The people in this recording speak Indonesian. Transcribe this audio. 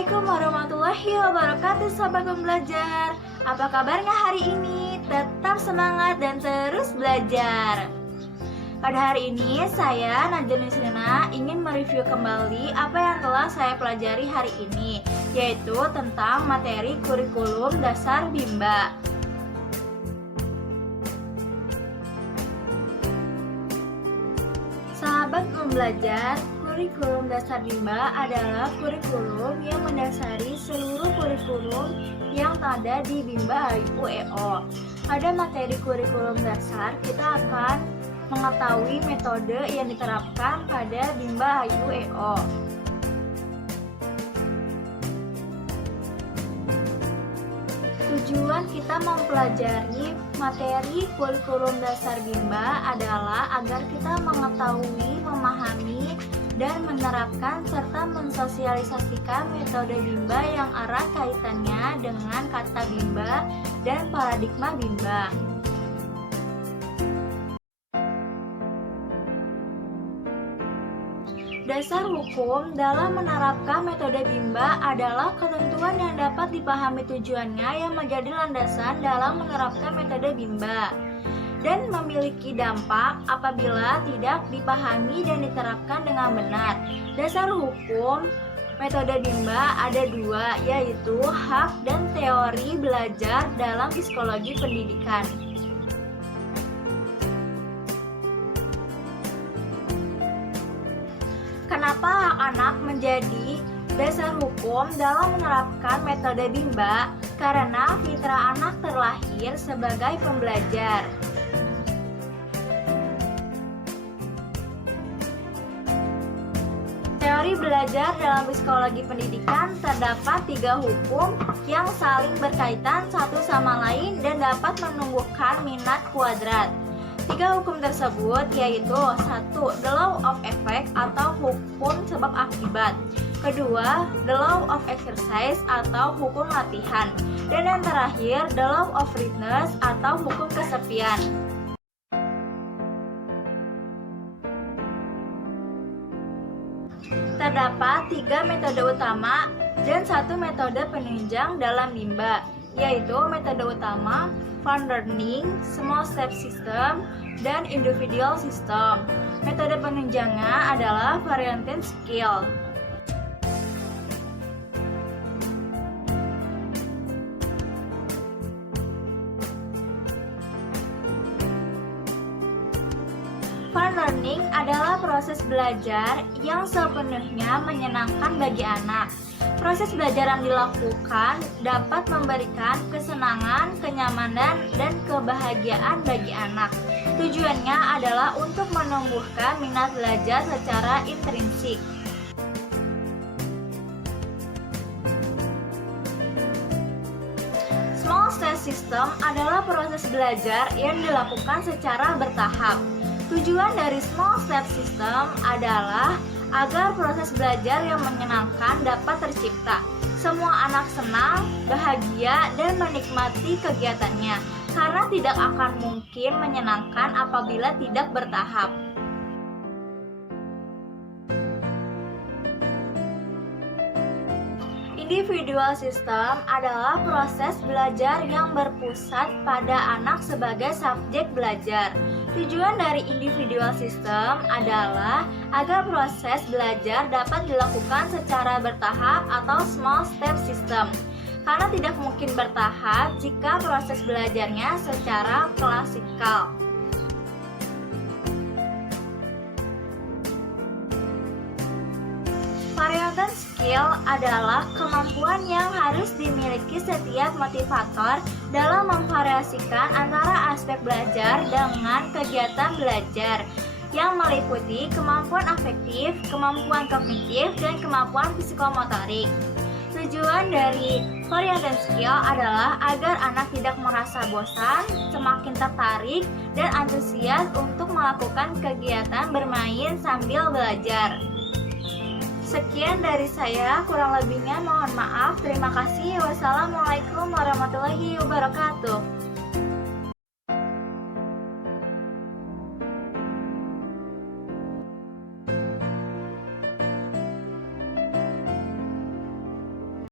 Assalamualaikum warahmatullahi wabarakatuh, sahabat pembelajar. Apa kabarnya hari ini? Tetap semangat dan terus belajar. Pada hari ini, saya Najwa Nisrina ingin mereview kembali apa yang telah saya pelajari hari ini, yaitu tentang materi kurikulum dasar Bimba. Sahabat pembelajar, kurikulum dasar Bimba adalah kurikulum yang mendasari seluruh kurikulum yang ada di Bimba HIPU-EO. Pada materi kurikulum dasar, kita akan mengetahui metode yang diterapkan pada Bimba HIPU-EO. Tujuan kita mempelajari materi kurikulum dasar Bimba adalah agar kita mengetahui, memahami, dan menerapkan serta mensosialisasikan metode Bimba yang erat kaitannya dengan kata Bimba dan paradigma Bimba. Dasar hukum dalam menerapkan metode Bimba adalah ketentuan yang dapat dipahami tujuannya yang menjadi landasan dalam menerapkan metode Bimba dan memiliki dampak apabila tidak dipahami dan diterapkan dengan benar. Dasar hukum metode Bimba ada dua, yaitu hak dan teori belajar dalam psikologi pendidikan. Kenapa hak anak menjadi dasar hukum dalam menerapkan metode Bimba? Karena fitrah anak terlahir sebagai pembelajar. Teori belajar dalam psikologi pendidikan terdapat 3 hukum yang saling berkaitan satu sama lain dan dapat menumbuhkan minat kuadrat. 3 hukum tersebut yaitu 1. The law of effect atau hukum sebab akibat. Kedua, the law of exercise atau hukum latihan. Dan yang terakhir, the law of readiness atau hukum kesepian. Terdapat 3 metode utama dan 1 metode penunjang dalam Bimba, yaitu metode utama fun learning, small step system, dan individual system. Metode penunjangnya adalah variant skill. Fun learning adalah proses belajar yang sepenuhnya menyenangkan bagi anak. Proses belajar yang dilakukan dapat memberikan kesenangan, kenyamanan, dan kebahagiaan bagi anak. Tujuannya adalah untuk menumbuhkan minat belajar secara intrinsik. Small step system adalah proses belajar yang dilakukan secara bertahap. Tujuan dari small step system adalah agar proses belajar yang menyenangkan dapat tercipta. Semua anak senang, bahagia, dan menikmati kegiatannya, karena tidak akan mungkin menyenangkan apabila tidak bertahap. Individual system adalah proses belajar yang berpusat pada anak sebagai subjek belajar. Tujuan dari individual system adalah agar proses belajar dapat dilakukan secara bertahap atau small step system, karena tidak mungkin bertahap jika proses belajarnya secara klasikal. Variant skill adalah kemampuan yang harus dimiliki setiap motivator dalam memvariasikan antara aspek belajar dengan kegiatan belajar yang meliputi kemampuan afektif, kemampuan kognitif, dan kemampuan psikomotorik. Tujuan dari variant skill adalah agar anak tidak merasa bosan, semakin tertarik, dan antusias untuk melakukan kegiatan bermain sambil belajar. Sekian dari saya, kurang lebihnya mohon maaf. Terima kasih. Wassalamualaikum warahmatullahi wabarakatuh.